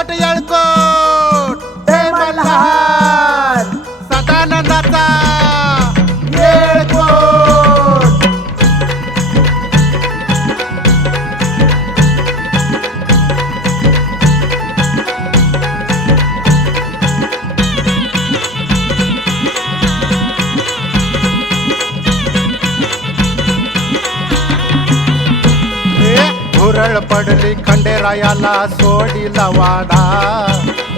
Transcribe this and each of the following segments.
ਫਟ ਜਲ ਕੋ भुरळ पडली खंडेरायाला सोडीला वाडा.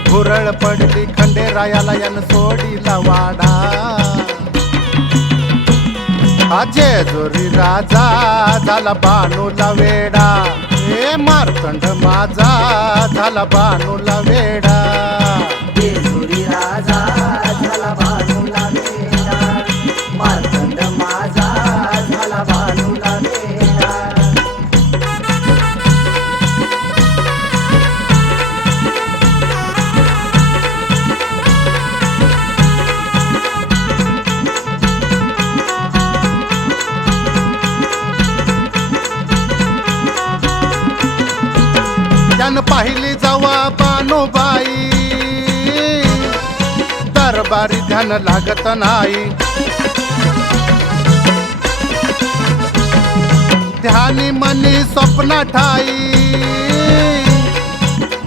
भुरळ पडली खंडेरायाला यान सोडीला वाडा. अजे जोरी राजा झाला बानूला वेडा. हे मारतंड माझा झाला बानूला वेडा. त्यानं जावा बानूबाई. दरबारी ध्यान लागत नाही. ध्यानी मनी स्वप्न ठाई.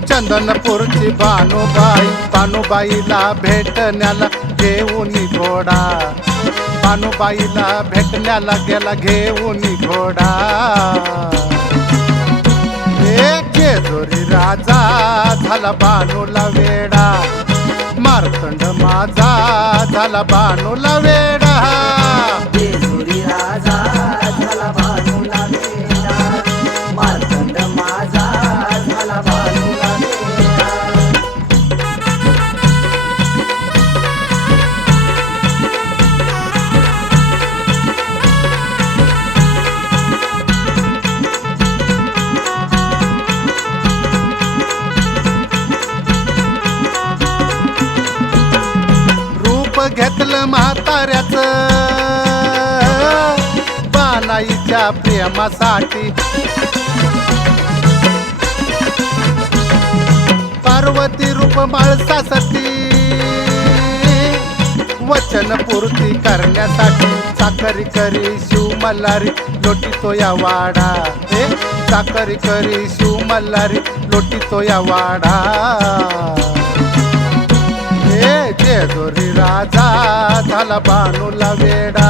चंदनपूरची बानूबाई बानूबाईला भेटण्याला घेऊन घोडा. बानूबाईला भेटण्याला गेला घेऊन घोडा. माझा झाला बानूला वेडा. मारतंड माझा झाला बानूला वेडा. घेतलं म्हाताऱ्याच. बानाईच्या प्रेमासाठी. पार्वती रूप माळसासाठी वचन पूर्ती करण्यासाठी. चाकरी करी शिव मल्हारी लोटीतो या वाडा. हे चाकरी करी शिव मल्हारी लोटीतो या वाडा. हे जेजुरी राजा. झाला बानूला वेडा.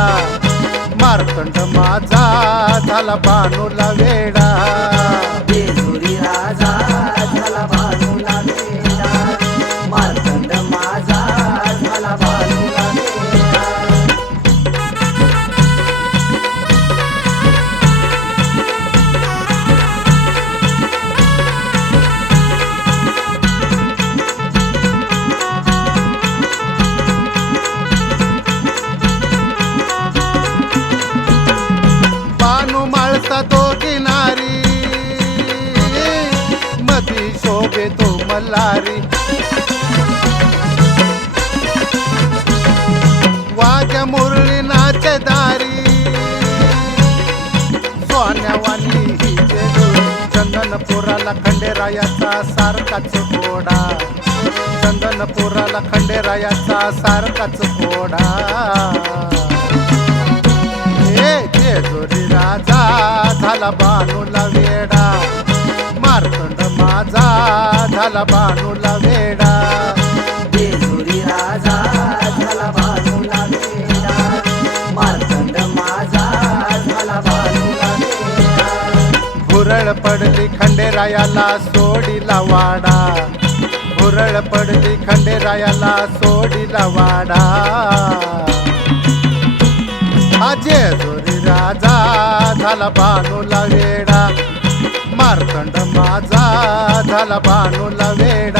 मारतंड माझा झाला बानूला वेडा. मल्हारी. वाघ्या मुरळी नाचे दारी सोन्यावानी ही चंदनपुराला खंडेरायाचा सारखाच घोडा. चंदनपुराला खंडेरायाचा सारखाच घोडा. हे जेजुरी राजा झाला बानूला वेडा. झाला बानूला वेडा. जेजुरी राजा झाला भानूला वेडा. मार्तंड माझा झाला भानूला वेडा. भुरळ पडली खंडेरायाला सोडीला वाडा. भुरळ पडली खंडेरायाला सोडीला वाडा. अजे जोरी राजा झाला बानूला वेडा. मार्तंड माझा झाला बानूला वेळ